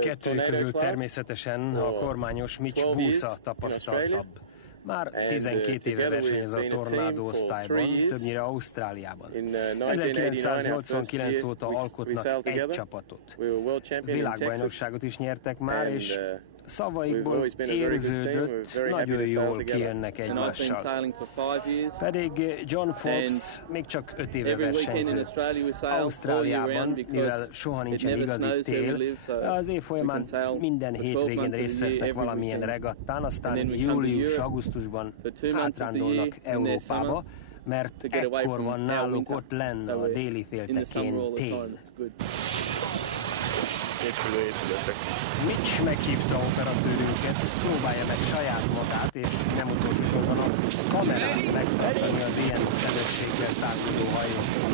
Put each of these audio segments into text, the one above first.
Kettő közül természetesen a kormányos Mitch a tapasztaltabb. Már 12 éve versenyez a tornádó osztályban, többnyire Ausztráliában. 1989 óta alkotnak egy csapatot. Világbajnokságot is nyertek már, és szavaikból érződött, nagyon jól kijönnek egymással. Pedig John Forbes még csak 5 éve versenyző. Ausztráliában, mivel soha nincsen igazi tél, az év folyamán minden hétvégén részt vesznek valamilyen regattán, aztán július-augusztusban átrándolnak Európába, mert ekkor van náluk ott lenne a déli féltekén tél. Mitch meghívta operatőrünket, próbálja meg saját magát, és nem utolsó sorban a kamerát megtartani az ilyen sebességgel szállító hajókon.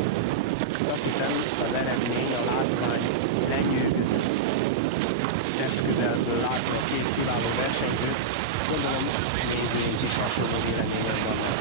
Azt hiszem, az eredmény, a látvány lenyűgöző. Testközelből látva a két kiváló versenyzőt, gondolom nézőink is hasonló véleményen vannak.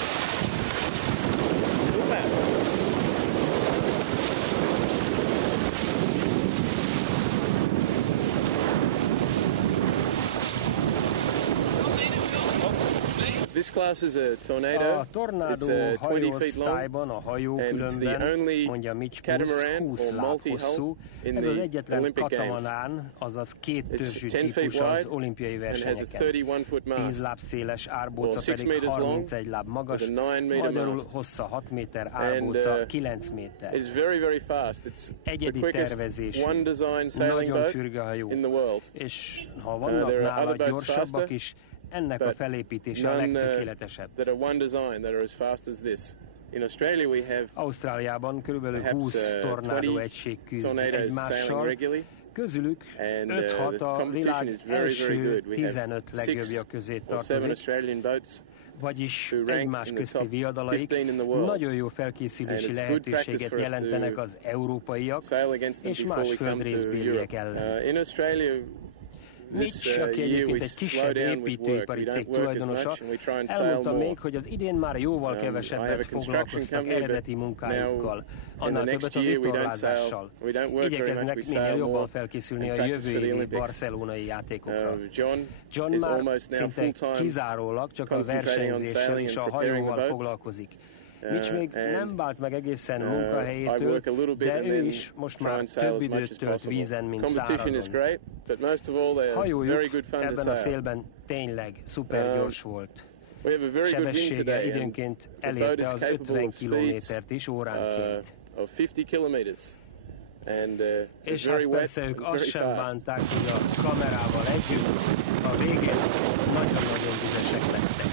A tornádó hajóosztályban a hajó különben, mondja Mitch, 20 láb hosszú. Ez az egyetlen katamarán, azaz két törzsű típus az olimpiai versenyeken. 10 láb széles, árbóca pedig 31 láb magas, magyarul hossza 6 méter, árbóca 9 méter. Egyedi tervezés, nagyon fürge hajó, és ha vannak nála gyorsabbak is, ennek a felépítése a legtökéletesebb. Ausztráliában körülbelül 20 tornádó egység küzd egymással, közülük 5-6 a világ első 15 legjobbja közé tartozik, vagyis egymás közti viadalaik nagyon jó felkészülési lehetőséget jelentenek az európaiak és más földrészbéliek ellen. Mitch, aki egyébként egy kisebb építőipari cég tulajdonosa, elmondta még, hogy az idén már jóval kevesebbet foglalkoztak eredeti munkájukkal, annál többet a vitorlázással. Igyekeznek minél jobban felkészülni a jövő évi barcelonai játékokra. John már szinte kizárólag csak a versenyzéssel és a hajóval foglalkozik. Mitch még nem vált meg egészen munkahelyétől, de ő is most már több időt tölt vízen, mint szárazon. Hajójuk ebben a szélben tényleg szupergyors volt. Sebessége időnként elérte az 50 kilométert is óránként. És hát persze ők azt sem bánták, hogy a kamerával együtt a végén nagyon-nagyon dühösek lettek.